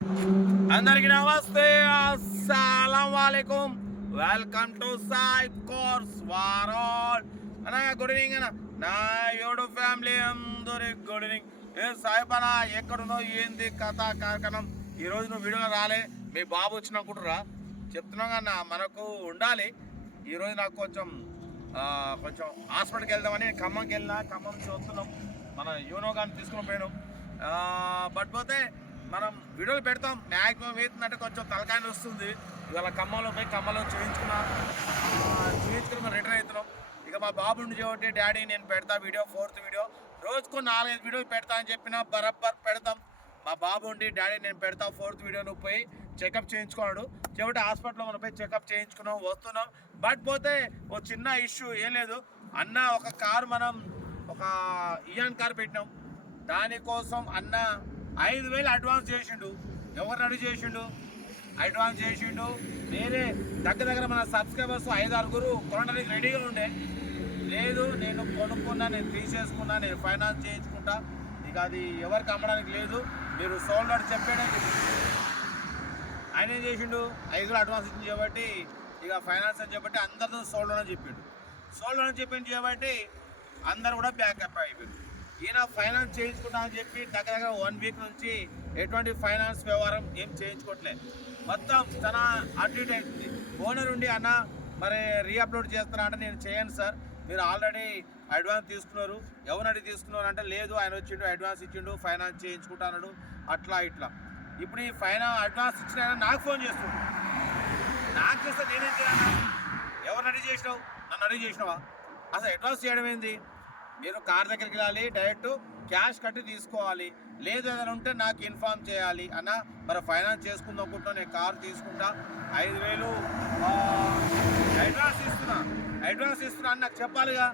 అందరికి నమస్తే, అస్సలం వాలేకుమ్. వెల్కమ్ టు సాయి కోర్స్ వారాల్ అన్న. గుడ్ ఈవినింగ్ అన్న. నా యూట్యూబ్ ఫ్యామిలీ అందరి గుడ్ ఈవినింగ్. ఏ సాయిబ్ అన్న, ఎక్కడున్నావు, ఏంది కథ కార్యక్రమం? ఈరోజు నువ్వు వీడియోలో రాలే, మీ బాబు వచ్చిననుకుంటురా. చెప్తున్నావు కన్నా మనకు ఉండాలి. ఈరోజు నాకు కొంచెం హాస్పిటల్కి వెళ్దామని ఖమ్మంకి వెళ్ళినా, ఖమ్మం చూస్తున్నాం. మన యూనో కానీ తీసుకుని పోయినాం. బట్ పోతే మనం వీడియోలు పెడతాం. మ్యాక్సిమం అవుతుందంటే కొంచెం తలకాయ వస్తుంది. ఇవాళ ఖమ్మంలో పోయి ఖమ్మంలో చూపించుకుని రిటర్న్ అవుతున్నాం. ఇక మా బాబు ఉండి కాబట్టి డాడీ నేను పెడతా వీడియో, 4th వీడియో, రోజుకు 4-5 వీడియోలు పెడతా అని చెప్పిన బరబ్బర్ పెడతాం. మా బాబు ఉండి డాడీ నేను పెడతా 4th వీడియో, నువ్వు పోయి చెకప్ చేయించుకున్నాడు. కాబట్టి హాస్పిటల్లో మనం పోయి చెకప్ చేయించుకున్నాం, వస్తున్నాం. బట్ పోతే ఓ చిన్న ఇష్యూ ఏం లేదు అన్న. ఒక కారు మనం ఒక ఇయాన్ కార్ పెట్టినాం. దానికోసం అన్న 5,000 అడ్వాన్స్ చేసిండు. ఎవరు రెడీ చేసిండు? అడ్వాన్స్ చేసిండు. వేరే దగ్గర మన సబ్స్క్రైబర్స్ 5-6 కొనడానికి రెడీగా ఉండే. లేదు నేను కొనుక్కున్నా, నేను తీసేసుకున్నా, నేను ఫైనాన్స్ చేయించుకుంటా, ఇక అది ఎవరికి అమ్మడానికి లేదు, మీరు సోల్డ్ చెప్పాడే. ఆయన ఏం చేసిండు? 5,000 అడ్వాన్స్ ఇచ్చింది కాబట్టి ఇక ఫైనాన్స్ అని చెప్పి అందరితో సోల్డ్ అని చెప్పిండు. సోల్డ్ అని చెప్పింది కాబట్టి అందరు కూడా బ్యాకప్ అయిపోయింది. ఈయన ఫైనాన్స్ చేయించుకుంటా అని చెప్పి దగ్గర 1 వీక్ నుంచి ఎటువంటి ఫైనాన్స్ వ్యవహారం ఏం చేయించుకోవట్లేదు. మొత్తం తన అటు ఇటు అవుతుంది. ఓనర్ ఉండి అన్న మరి రీఅప్లోడ్ చేస్తున్నా అంటే నేను చేయను సార్, మీరు ఆల్రెడీ అడ్వాన్స్ తీసుకున్నారు. ఎవరినడి తీసుకున్నారు అంటే లేదు ఆయన వచ్చిండు, అడ్వాన్స్ ఇచ్చిండు, ఫైనాన్స్ చేయించుకుంటా అన్నాడు. అట్లా ఇట్లా ఇప్పుడు ఈ అడ్వాన్స్ ఇచ్చిన ఆయన నాకు ఫోన్ చేస్తున్నాడు. నాకు చేస్తే నేనేం చేయాలి? ఎవరు రెడీ చేసినావు? నన్ను రెడీ చేసినావా? అసలు అడ్వాన్స్ చేయడం ఏంది? మీరు కార్ దగ్గరికి వెళ్ళాలి, డైరెక్ట్ క్యాష్ కట్టి తీసుకోవాలి. లేదు ఏదైనా ఉంటే నాకు ఇన్ఫార్మ్ చేయాలి అన్న. మరి ఫైనాన్స్ చేసుకుందాం అనుకుంటున్నా, నేను కార్ తీసుకుంటా, 5,000 అడ్వాన్స్ ఇస్తున్నా అని నాకు చెప్పాలిగా.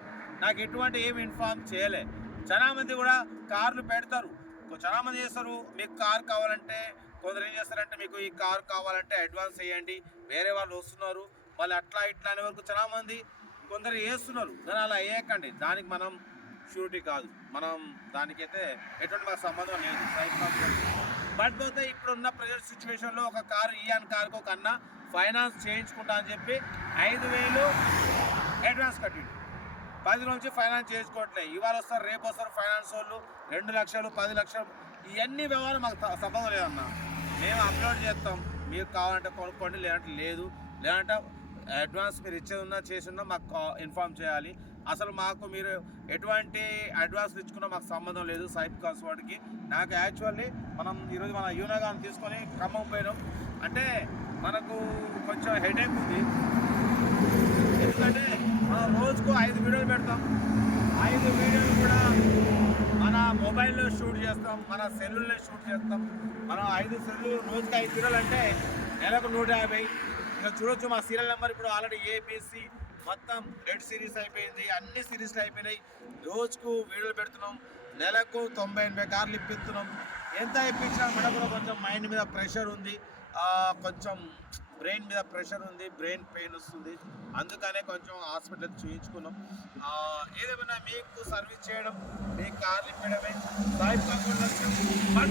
నాకు ఎటువంటి ఏమి ఇన్ఫార్మ్ చేయలే. చాలామంది కూడా కార్లు పెడతారు, చాలామంది చేస్తారు. మీకు కార్ కావాలంటే కొందరు ఏం చేస్తారంటే మీకు ఈ కార్ కావాలంటే అడ్వాన్స్ వేయండి, వేరే వాళ్ళు వస్తున్నారు, మళ్ళీ అట్లా ఇట్లా అనే వరకు చాలామంది కొందరు వేస్తున్నారు. కానీ అలా వేయకండి, దానికి మనం షూరిటీ కాదు, మనం దానికైతే ఎటువంటి మాకు సంబంధం లేదు. బట్ పోతే ఇప్పుడున్న ప్రెజెంట్ సిచ్యువేషన్లో ఒక కారు ఇయాన్ కారుకు కన్నా ఫైనాన్స్ చేయించుకుంటా అని చెప్పి 5,000 అడ్వాన్స్ కట్టిండు. 10 నుంచి ఫైనాన్స్ చేయించుకోవట్లేదు. ఇవాళ వస్తారు, రేపు వస్తారు ఫైనాన్స్ వాళ్ళు. 2 లక్షలు, 10 లక్షలు, ఇవన్నీ వ్యవహారం మాకు సంబంధం లేదన్నా. మేము అప్లోడ్ చేస్తాం, మీకు కావాలంటే కొనుక్కోండి, లేదంటే లేదు. లేదంటే అడ్వాన్స్ మీరు ఇచ్చేది ఉన్నా చేసి ఉన్నా మాకు ఇన్ఫార్మ్ చేయాలి. అసలు మాకు మీరు ఎటువంటి అడ్వాన్స్ ఇచ్చుకున్నా మాకు సంబంధం లేదు. సైట్ కాల్స్ వాటికి నాకు యాక్చువల్లీ మనం ఈరోజు మన యూనోగాన్ తీసుకొని ఖమ్మం పోయినాం. అంటే మనకు కొంచెం హెడేక్ ఉంది. ఎందుకంటే మనం రోజుకు 5 వీడియోలు పెడతాం. 5 వీడియోలు కూడా మన మొబైల్లో షూట్ చేస్తాం, మన సెల్లుల్లో షూట్ చేస్తాం. మనం 5 సెల్లు రోజుకి 5 వీడియోలు అంటే నెలకు 150. ఇక చూడొచ్చు మా సీరియల్ నెంబర్ ఇప్పుడు ఆల్రెడీ ఏబిసి మొత్తం రెడ్ సిరీస్ అయిపోయింది, అన్ని సిరీస్లు అయిపోయినాయి. రోజుకు వీడియోలు పెడుతున్నాం. నెలకు 90-80 కార్లు ఇప్పిస్తున్నాం. ఎంత ఇప్పించినా మనకు కూడా కొంచెం మైండ్ మీద ప్రెషర్ ఉంది, కొంచెం బ్రెయిన్ మీద ప్రెషర్ ఉంది, బ్రెయిన్ పెయిన్ వస్తుంది. అందుకనే కొంచెం హాస్పిటల్ చూయించుకున్నాం. ఏదేమైనా మీకు సర్వీస్ చేయడం, మీ కార్లు ఇప్పడమే సాయి. బట్